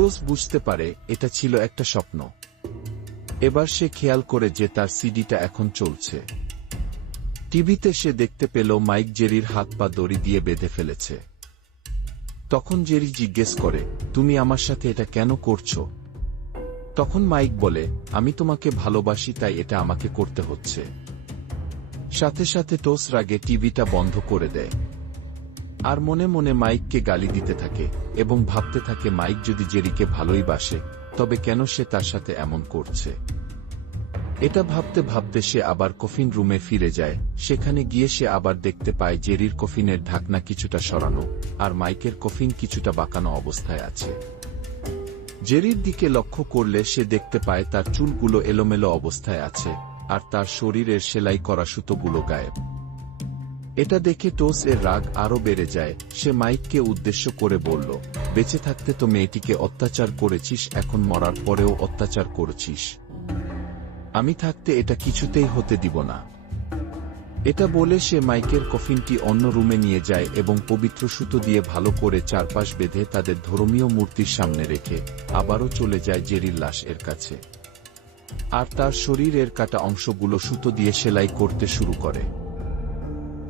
টোস বুঝতে পারে এটা ছিল একটা স্বপ্ন। এবার সে খেয়াল করে যে তার সিডিটা এখন চলছে। টিভিতে সে দেখতে পেল মাইক জেরির হাত পা দড়ি দিয়ে বেঁধে ফেলেছে। তখন জেরি জিজ্ঞেস করে, তুমি আমার সাথে এটা কেন করছো? তখন মাইক বলে, আমি তোমাকে ভালোবাসি তাই এটা আমাকে করতে হচ্ছে। সাথে সাথে টোস রাগে টিভিটা বন্ধ করে দেয়। আর মনে মনে মাইককে গালি দিতে থাকে এবং ভাবতে থাকে মাইক যদি জেরিকে ভালোই বাসে তবে কেন সে তার সাথে এমন করছে। এটা ভাবতে ভাবতে সে আবার কফিন রুমে ফিরে যায়। সেখানে গিয়ে সে আবার দেখতে পায় জেরির কফিনের ঢাকনা কিছুটা সরানো আর মাইকের কফিন কিছুটা বাঁকানো অবস্থায় আছে। জেরির দিকে লক্ষ্য করলে সে দেখতে পায় তার চুলগুলো এলোমেলো অবস্থায় আছে আর তার শরীরের সেলাই করা সুতোগুলো গায়েব। এটা দেখে টোস এর রাগ আরো বেড়ে যায়। সে মাইককে উদ্দেশ্য করে বলল, বেঁচে থাকতে তো মেয়েটিকে অত্যাচার করেছিস, এখন মরার পরেও অত্যাচার করেছিস। আমি থাকতে এটা কিছুতেই হতে দিব না। এটা বলে সে মাইকের কফিনটি অন্য রুমে নিয়ে যায় এবং পবিত্র সুতো দিয়ে ভালো করে চারপাশ বেঁধে তাদের ধর্মীয় মূর্তির সামনে রেখে আবারও চলে যায় জেরির লাশ এর কাছে। আর তার শরীরের কাটা অংশগুলো সুতো দিয়ে সেলাই করতে শুরু করে।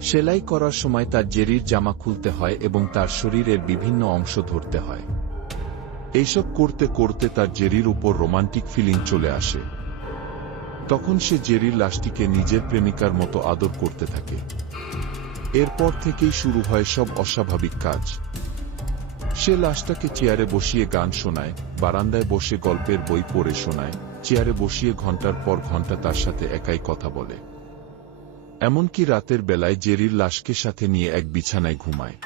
সেলাই করার সময় তার জেরির জামা খুলতে হয় এবং তার শরীরের বিভিন্ন অংশ ধরতে হয়। এইসব করতে করতে তার জেরির উপর রোমান্টিক ফিলিং চলে আসে। তখন সে জেরির লাশটিকে নিজের প্রেমিকার মতো আদর করতে থাকে। এরপর থেকেই শুরু হয় সব অস্বাভাবিক কাজ। সে লাশটাকে চেয়ারে বসিয়ে গান শোনায়, বারান্দায় বসে গল্পের বই পড়ে শোনায়, চেয়ারে বসিয়ে ঘন্টার পর ঘন্টা তার সাথে একাই কথা বলে। এমনকি রাতের বেলায় জেরির লাশকে সাথে নিয়ে এক বিছানায় ঘুমায়।